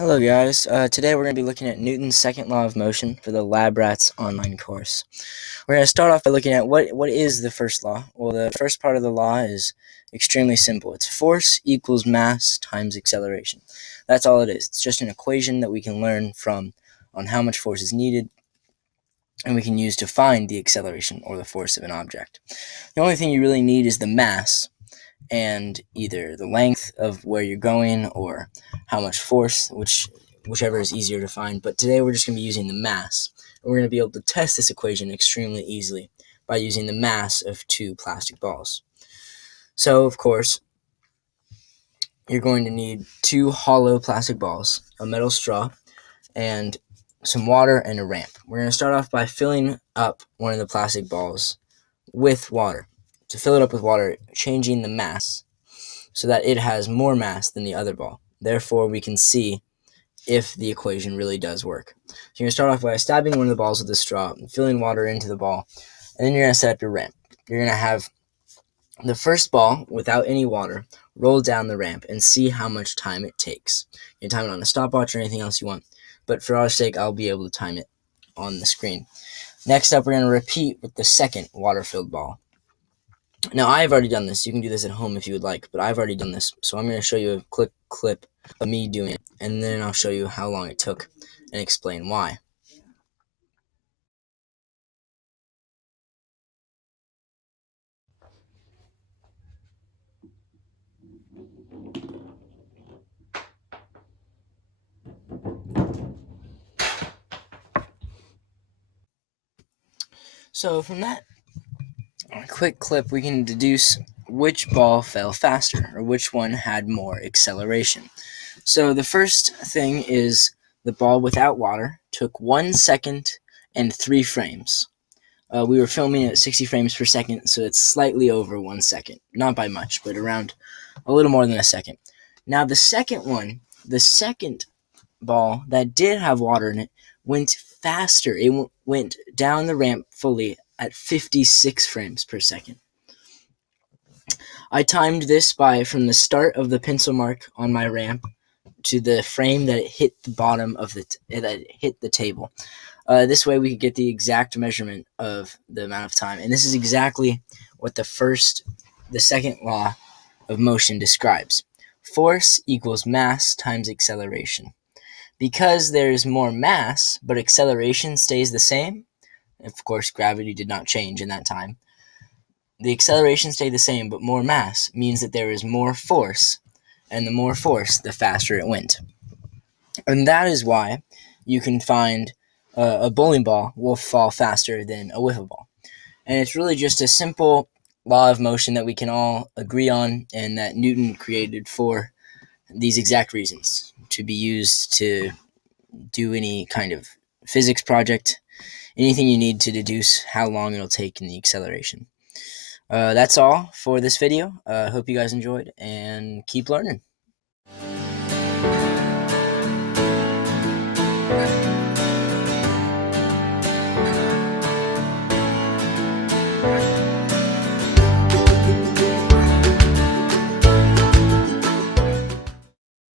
Hello guys, today we're going to be looking at Newton's second law of motion for the Lab Rats online course. We're going to start off by looking at what is the first law. Well, the first part of the law is extremely simple. It's force equals mass times acceleration. That's all it is. It's just an equation that we can learn from on how much force is needed, and we can use to find the acceleration or the force of an object. The only thing you really need is the mass, and either the length of where you're going or how much force, whichever is easier to find. But today we're just going to be using the mass. And we're going to be able to test this equation extremely easily by using the mass of two plastic balls. So, of course, you're going to need two hollow plastic balls, a metal straw, and some water and a ramp. We're going to start off by filling up one of the plastic balls with water. To fill it up with water, changing the mass so that it has more mass than the other ball. Therefore, we can see if the equation really does work. So you're going to start off by stabbing one of the balls with a straw, filling water into the ball, and then you're going to set up your ramp. You're going to have the first ball, without any water, roll down the ramp and see how much time it takes. You can time it on a stopwatch or anything else you want, but for our sake, I'll be able to time it on the screen. Next up, we're going to repeat with the second water-filled ball. Now, I've already done this. You can do this at home if you would like, but I've already done this. So I'm going to show you a quick clip of me doing it, and then I'll show you how long it took and explain why. So from that quick clip, we can deduce which ball fell faster, or which one had more acceleration. So the first thing is the ball without water took 1 second and 3 frames. We were filming at 60 frames per second, so it's slightly over 1 second. Not by much, but around a little more than a second. Now the second one, the second ball that did have water in it, went faster. It went down the ramp fully at 56 frames per second. I timed this from the start of the pencil mark on my ramp to the frame that it hit the bottom of that it hit the table. This way we could get the exact measurement of the amount of time. And this is exactly what the second law of motion describes. Force equals mass times acceleration. Because there's more mass, but acceleration stays the same, of course, gravity did not change in that time. The acceleration stayed the same, but more mass means that there is more force, and the more force, the faster it went. And that is why you can find a bowling ball will fall faster than a wiffle ball. And it's really just a simple law of motion that we can all agree on and that Newton created for these exact reasons, to be used to do any kind of physics project, anything you need to deduce how long it'll take in the acceleration. That's all for this video. Hope you guys enjoyed, and keep learning.